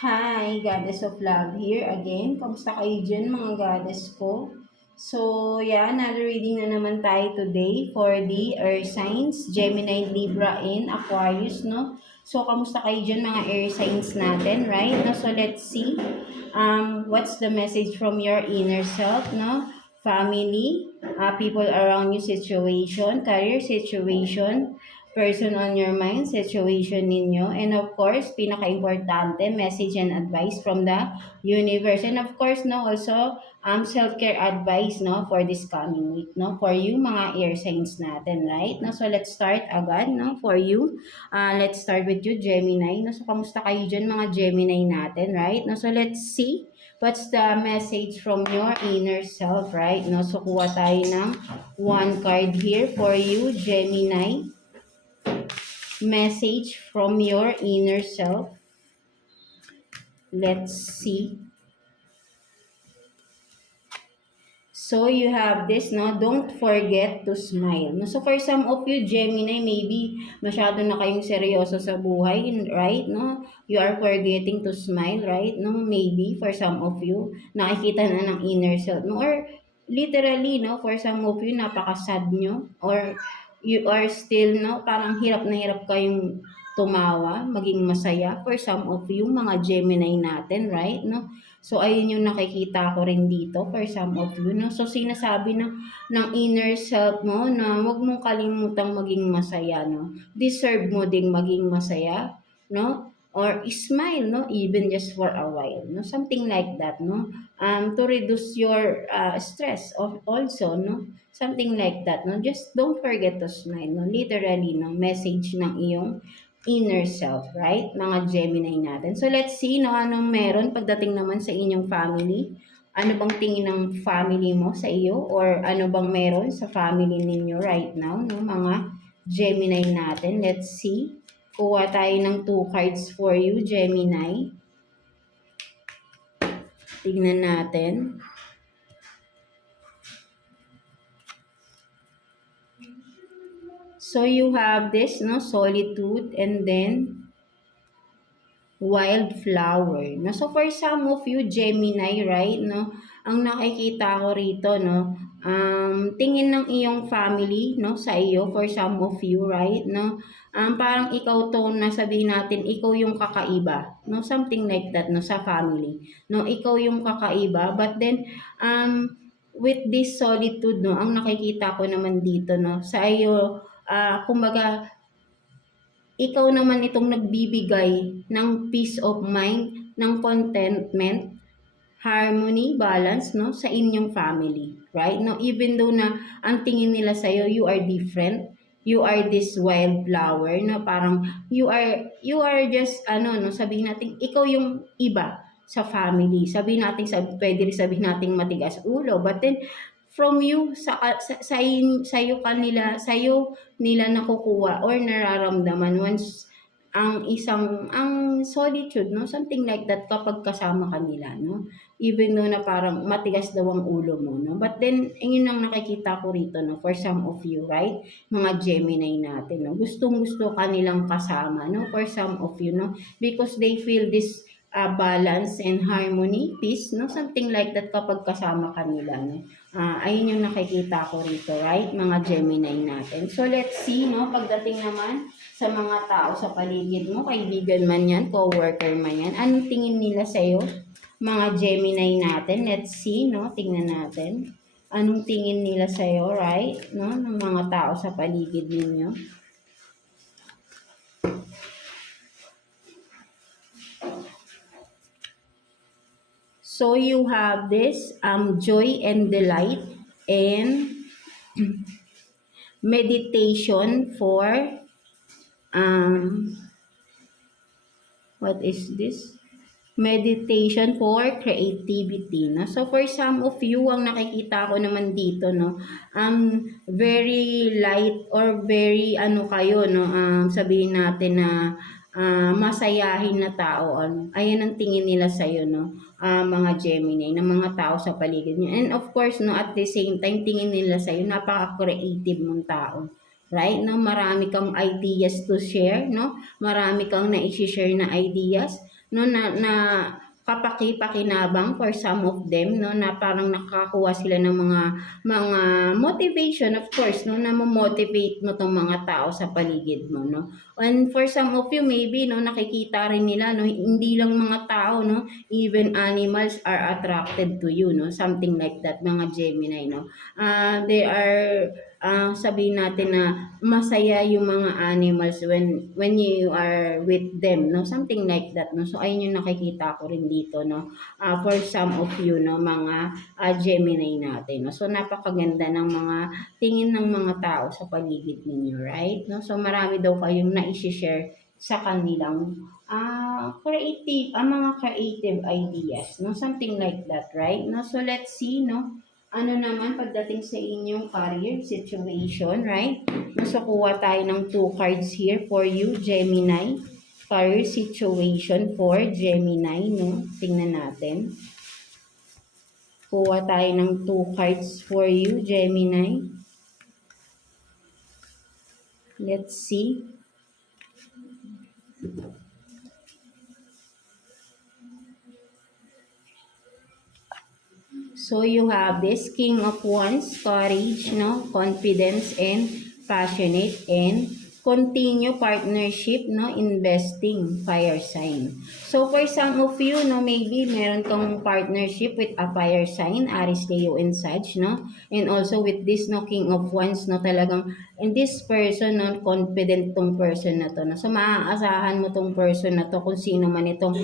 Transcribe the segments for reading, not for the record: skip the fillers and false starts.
Hi, Goddess of Love here again. Kamusta kayo dyan mga goddess ko? So, yeah, another reading na naman tayo today for the Air Signs, Gemini, Libra, and Aquarius, no? So, kamusta kayo dyan mga Air Signs natin, right? No? So, let's see what's the message from your inner self, no? Family, people around you situation, career situation, person on your mind, situation ninyo, and of course, pinaka-importante, message and advice from the universe. And of course, no, also, self-care advice, no, for this coming week, no, for you, mga air signs natin, right? No, so let's start agad, no, for you. Let's start with you, Gemini. No, so kamusta kayo dyan, mga Gemini natin, right? No, so let's see what's the message from your inner self, right? No, so kuha tayo ng one card here for you, Gemini. Message from your inner self. Let's see. So you have this, no? Don't forget to smile. No? So for some of you, Gemini, maybe masyado na kayong seryoso sa buhay, right? No? You are forgetting to smile, right? No? Maybe for some of you, nakikita na ng inner self. No? Or literally, no? For some of you, napaka-sad nyo. Or you are still, no? Parang hirap na hirap kayong tumawa, maging masaya. For some of you, mga Gemini natin, right? No? So, ayun yung nakikita ko rin dito for some of you, no? So, sinasabi ng inner self mo na huwag mong kalimutang maging masaya, no? Deserve mo ding maging masaya, no? Or smile, no? Even just for a while, no? Something like that, no? To reduce your stress of also, no? Something like that, no? Just don't forget to smile, no? Literally, no? Message ng iyong inner self, right? Mga Gemini natin. So, let's see, no, anong meron pagdating naman sa inyong family. Ano bang tingin ng family mo sa iyo? Or ano bang meron sa family ninyo right now, no, mga Gemini natin. Let's see. Kuha tayo ng 2 cards for you, Gemini. Tignan natin. So, you have this, no, solitude, and then wildflower. No? So, for some of you, Gemini, right, no, ang nakikita ko rito, no, tingin ng iyong family, no, sa iyo, for some of you, right, no, parang ikaw to, na sabihin natin, ikaw yung kakaiba, no, something like that, no, sa family, no, ikaw yung kakaiba, but then, with this solitude, no, ang nakikita ko naman dito, no, sa iyo, kumbaga, ikaw naman itong nagbibigay ng peace of mind, ng contentment, harmony, balance, no, sa inyong family, right? No, even though na ang tingin nila sa iyo, you are different, you are this wildflower, no, parang you are just ano, no, sabihin natin ikaw yung iba sa family. Sabihin natin, pwede rin sabihin natin matigas ulo, but then from you sa iyo kanila, sa iyo nila nakukuha or nararamdaman once ang solitude, no, something like that, kapag kasama kanila, no, even though na parang matigas daw ang ulo mo, no, but then yun ang nakikita ko rito, no, for some of you, right, mga Gemini natin, no, gustong gusto kanilang kasama, no, for some of you, no, because they feel this balance and harmony, peace, no, something like that, kapag kasama kanila, no. Ayun yung nakikita ko rito, right, mga Gemini natin. So, let's see, no, pagdating naman sa mga tao sa paligid mo, kaibigan man yan, co-worker man yan, anong tingin nila sa'yo, mga Gemini natin? Let's see, no, tingnan natin. Anong tingin nila sa'yo, right, no, ng mga tao sa paligid ninyo? So, you have this joy and delight and meditation for what is this? Meditation for creativity, no? So, for some of you, ang nakikita ko naman dito, no, very light or very, ano kayo, no, sabihin natin na, masayahin na tao, ayan ang tingin nila sa'yo, no, mga Gemini, ng mga tao sa paligid niyo. And of course, no, at the same time, tingin nila sa'yo, napaka-creative mong tao. Right? No, marami kang ideas to share, no? Marami kang na-share na ideas. no, na kapaki-pakinabang for some of them, no, na parang nakakakuha sila ng mga motivation, of course, no, na mo-motivate mo tong mga tao sa paligid mo, no. And for some of you, maybe, no, nakikita rin nila, no, hindi lang mga tao, no, even animals are attracted to you, no, something like that, mga Gemini, no. They are sabihin natin na masaya yung mga animals when you are with them, no, something like that, no. So ayun yung nakikita ko rin dito, no, for some of you, no, mga Gemini natin, no. So napakaganda ng mga tingin ng mga tao sa paligid ninyo, right, no. So marami daw kayong na-share sa kanilang mga creative ideas, no, something like that, right, no. So let's see, no, ano naman pagdating sa inyong career situation, right? So, kuha tayo ng 2 cards here for you, Gemini. Career situation for Gemini, no? Tingnan natin. Kuha tayo ng 2 cards for you, Gemini. Let's see. So you have this King of Wands, courage, no, confidence and passionate, and continue partnership, no, investing, fire sign. So for some of you, no, maybe meron kang partnership with a fire sign, Aries, Leo, and Sag, no, and also with this, no, King of Wands, no, talagang and this person, no, confident tong person na to, no. So maaasahan mo tong person na to kung sino man itong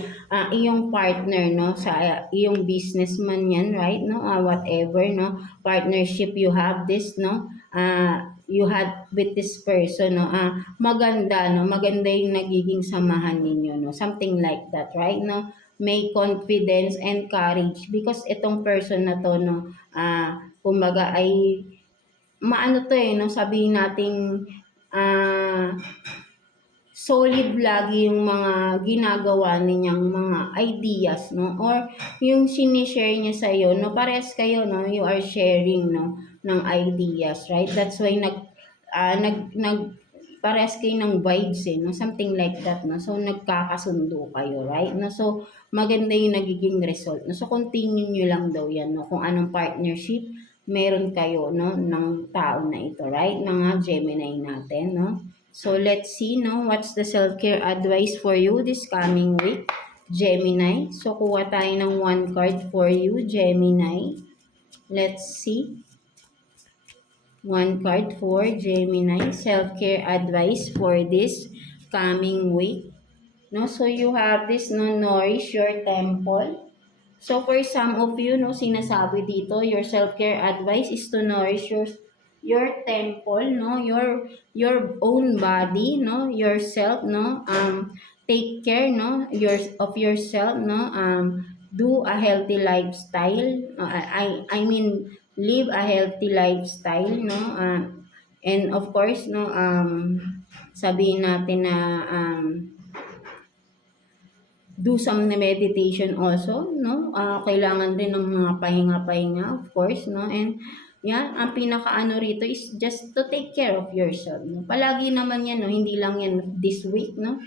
iyong partner, no, sa iyong businessman yan, right, no, whatever, no, partnership you have this, no, you had with this person, no, maganda, no, maganda yung nagiging samahan ninyo, no, something like that, right, no. May confidence and courage because itong person na to, no, kumbaga ay maano to no, sabihin nating solid lagi yung mga ginagawa ninyang mga ideas, no, or yung sinishare niya sa iyo, no, pares kayo, no, you are sharing, no, ng ideas, right? That's why pares kayo ng vibes, no, something like that, no. So nagkakasundo kayo, right, no. So maganda yung nagiging result, no. So continue nyo lang daw yan, no, kung anong partnership meron kayo, no, ng tao na ito, right, mga Gemini natin, no. So let's see, no, what's the self-care advice for you this coming week, Gemini. So kuha tayo ng 1 card for you, Gemini. Let's see. 1 card for Gemini, self-care advice for this coming week. No, so you have this, no, nourish your temple. So for some of you, no, sinasabi dito, your self-care advice is to nourish your temple, no, your own body, no, yourself, no, take care, no, of yourself, no, do a healthy lifestyle. I mean, live a healthy lifestyle, no, and of course, no, sabihin natin na do some meditation also, no? Kailangan rin ng mga pahinga-pahinga, of course, no? And yan, ang pinaka-ano rito is just to take care of yourself, no? Palagi naman yan, no? Hindi lang yan this week, no?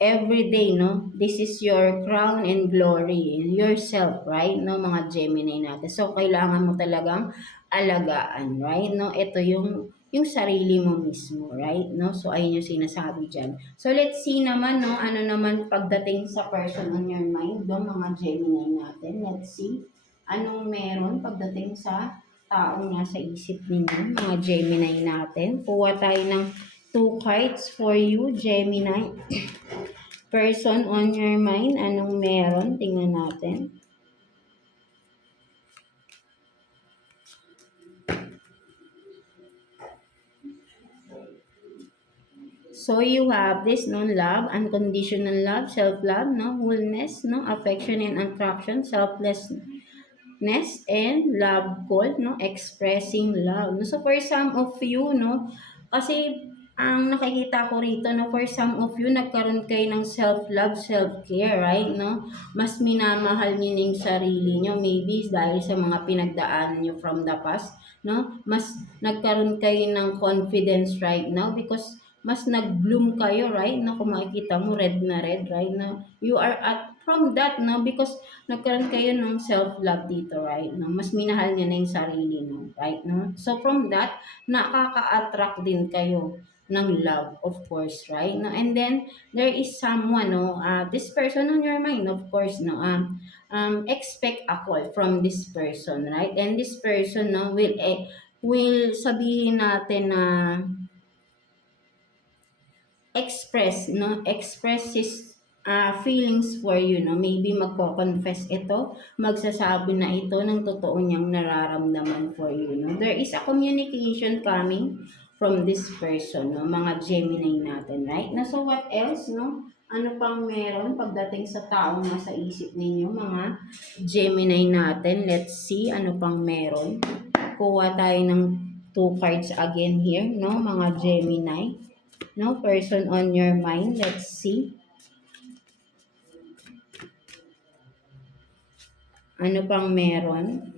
Every day, no? This is your crown and glory, yourself, right? No, mga Gemini natin. So, kailangan mo talagang alagaan, right? No, ito yung sarili mo mismo, right? No, so ayun yung sinasabi dyan. So, let's see naman, no, ano naman pagdating sa person on your mind, do mga Gemini natin. Let's see, anong meron pagdating sa taong nasa isip ninyo, mga Gemini natin. Kuha tayo ng 2 cards for you, Gemini. Person on your mind, anong meron? Tingnan natin. So you have this, no, love, unconditional love, self-love, no, wholeness, no, affection and attraction, selflessness, and love gold, no, expressing love. No, so for some of you, no, kasi ang nakikita ko rito, no, for some of you, nagkaroon kayo ng self-love, self-care, right, no? Mas minamahal niyo yung sarili niyo, maybe dahil sa mga pinagdaanan niyo from the past, no? Mas nagkaroon kayo ng confidence right now because mas nag-bloom kayo, right? No, kung makikita mo, red na red, right? No, you are at, from that, no, because nagkaroon kayo ng self-love dito, right? No, mas minahal niya na yung sarili, no, right? No, so from that, nakaka-attract din kayo ng love, of course, right? No, and then, there is someone, no, this person on your mind, of course, no, expect a call from this person, right? And this person, no, will sabihin natin na express his feelings for you, no? Maybe magko-confess ito, magsasabi na ito ng totoo niyang nararamdaman for you, no? There is a communication coming from this person, no? Mga Gemini natin, right? Na so what else, no? Ano pang meron pagdating sa taong nasa isip ninyo, mga Gemini natin? Let's see, ano pang meron. Kuha tayo ng 2 cards again here, no? Mga Gemini. No person on your mind. Let's see. Ano pang meron?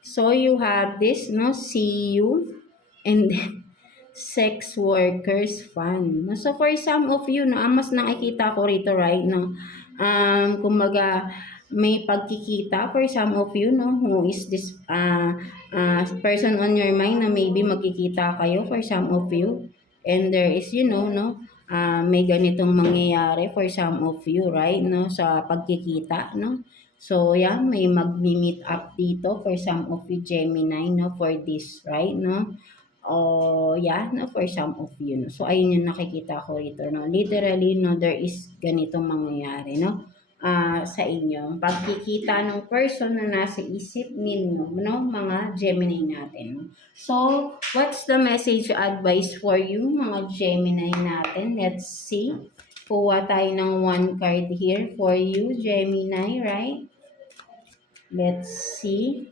So you have this, no? See you. And then, sex workers fun. No? So for some of you, no, mas nakikita ko rito, right? No? Kumbaga, may pagkikita for some of you, no? Who is this person on your mind na maybe magkikita kayo for some of you. And there is, no? May ganitong mangyayari for some of you, right? No? Sa pagkikita, no? So, yan, may mag-meet up dito for some of you Gemini, no? For this, right? No? Yeah, no, for some of you, no? So, ayun yung nakikita ko rito, no? Literally, no, there is ganitong mangyayari, no? Sa inyo. Pagkikita ng person na nasa isip ninyo, no? Mga Gemini natin. No? So, what's the message advice for you, mga Gemini natin? Let's see. Kuha tayo ng 1 card here for you, Gemini, right? Let's see.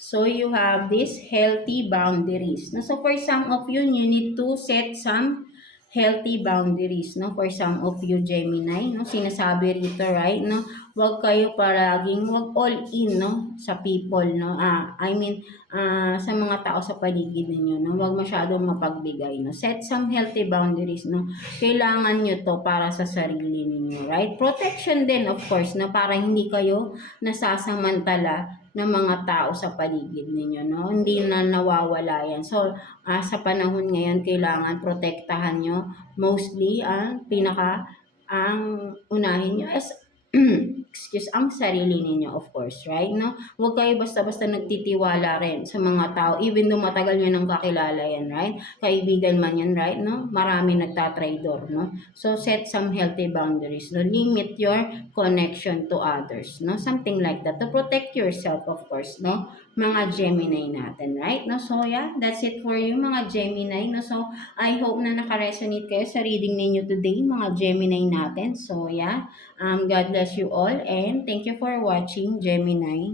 So, you have this healthy boundaries. No? So, for some of you, you need to set some healthy boundaries, no? For some of you, Gemini, no? Sinasabi rito, right, no? Huwag kayo wag all in, no? Sa people, no? Sa mga tao sa paligid ninyo, no? Huwag masyadong mapagbigay, no? Set some healthy boundaries, no? Kailangan nyo to para sa sarili ninyo, right? Protection din, of course, no? Para hindi kayo nasasamantala ng mga tao sa paligid ninyo, no? Hindi na nawawala yan. So, sa panahon ngayon, kailangan protektahan nyo. Mostly, ang unahin nyo is, ang sarili ninyo, of course, right? No? Huwag kayo basta-basta nagtitiwala rin sa mga tao, even though matagal nyo nang kakilala yan, right? Kaibigan man yan, right? No? Marami nagtatraidor, no? So, set some healthy boundaries, no? Limit your connection to others, no? Something like that, to protect yourself, of course, no? Mga Gemini natin, right? No? So, yeah, that's it for you, mga Gemini, no? So, I hope na nakaresonate kayo sa reading ninyo today, mga Gemini natin. So, yeah, God bless you all, and thank you for watching, Gemini.